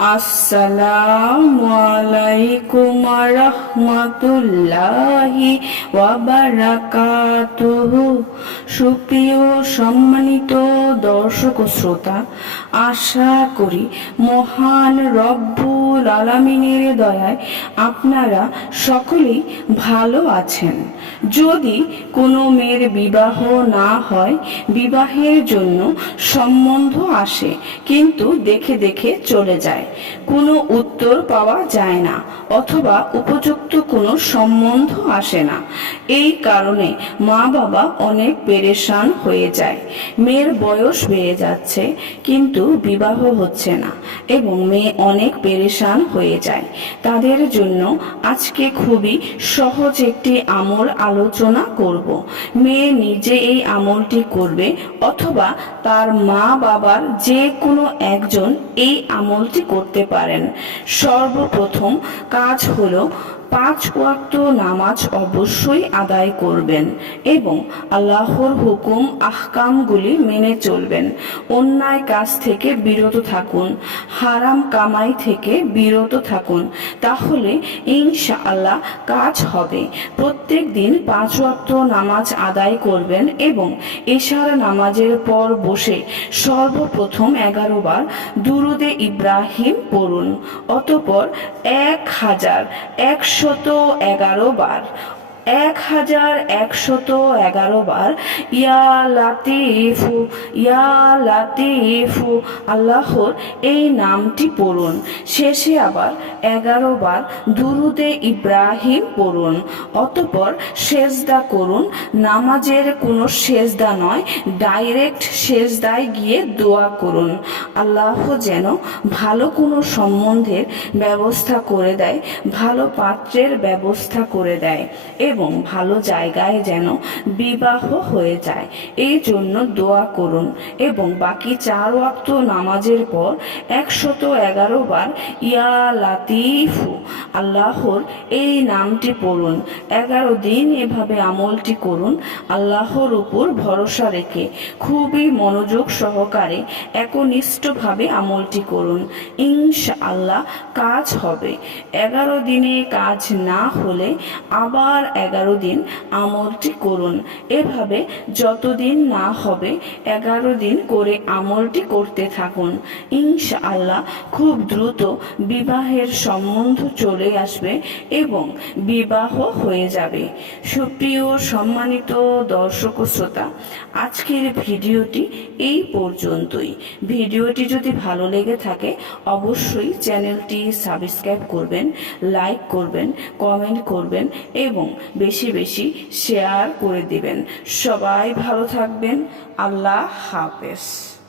আসসালামু আলাইকুম রহমতুল্লাহি ওয়াবারাকাতুহু সুপ্রিয় সম্মানিত দর্শক শ্রোতা, আশা করি মহান রব্বুল আলামিনের দয়ায় আপনারা সকলেই ভালো আছেন। যদি কোনো মেয়ের বিবাহ না হয়, বিবাহের জন্য সম্বন্ধ আসে, কিন্তু দেখে দেখে চলে যায়। কোনো উত্তর পাওয়া যায় না, অথবা উপযুক্ত কোনো সম্বন্ধ আসে না। এই কারণে মা বাবা অনেক পেরেশান হয়ে যায়। মেয়ের বয়স বেড়ে যাচ্ছে, কিন্তু বিবাহ হচ্ছে না এবং মেয়ে অনেক পেরেশান হয়ে যায়। তাদের জন্য আজকে খুবই সহজ একটি আমল আলোচনা করব। মেয়ে নিজে এই আমলটি করবে, অথবা তার মা বাবার যে কোনো একজন এই আমলটি করতে পারেন। সর্বপ্রথম কাজ হলো পাঁচ ওয়াক্ত নামাজ অবশ্যই আদায় করবেন এবং আল্লাহর হুকুম, আহকামগুলি মেনে চলবেন। অন্যায় কাজ থেকে বিরত থাকুন, হারাম কামাই থেকে বিরত থাকুন। তাহলে ইনশাআল্লাহ কাজ হবে। প্রত্যেক দিন পাঁচ ওয়াক্ত নামাজ আদায় করবেন এবং এশার নামাজের পর বসে সর্বপ্রথম এগারো বার দুরুদে ইব্রাহিম পড়ুন, অতপর এক হাজার একশত এগারো বার। এক হাজার একশত এগারো বার, ইয়া লাতিফু ইয়া লাতিফু, আল্লাহর এই নামটি পড়ুন। শেষে আবার এগারো বার দুরুদে ইব্রাহিম পড়ুন। অতপর সেজদা করুন। নামাজের কোনো সেজদা নয়, ডাইরেক্ট সেজদায় গিয়ে দোয়া করুন। আল্লাহ যেন ভালো কোনো সম্বন্ধের ব্যবস্থা করে দেয়, ভালো পাত্রের ব্যবস্থা করে দেয় এবং ভালো জায়গায় যেন বিবাহ হয়ে যায়। এই জন্য দোয়া করুন এবং বাকি চার ওয়াক্ত নামাজের পর একশত এগারো বার, ইয়া লাতিফু, আল্লাহর এই নামটি পড়ুন। এগারো দিন এভাবে আমলটি করুন, আল্লাহর উপর ভরসা রেখে খুবই মনোযোগ সহকারে একনিষ্ঠভাবে আমলটি করুন। ইনশা আল্লাহ কাজ হবে। এগারো দিনে কাজ না হলে আবার এগারো দিন আমলটি করুন। এভাবে যতদিন না হবে, এগারো দিন করে আমলটি করতে থাকুন। ইনশা আল্লাহ খুব দ্রুত বিবাহের সম্বন্ধ চলে আসবে এবং বিবাহ হয়ে যাবে। সুপ্রিয় সম্মানিত দর্শক শ্রোতা, আজকের ভিডিওটি এই পর্যন্তই। ভিডিওটি যদি ভালো লেগে থাকে, অবশ্যই চ্যানেলটি সাবস্ক্রাইব করবেন, লাইক করবেন, কমেন্ট করবেন এবং বেশি বেশি শেয়ার করে দিবেন। সবাই ভালো থাকবেন। আল্লাহ হাফেজ।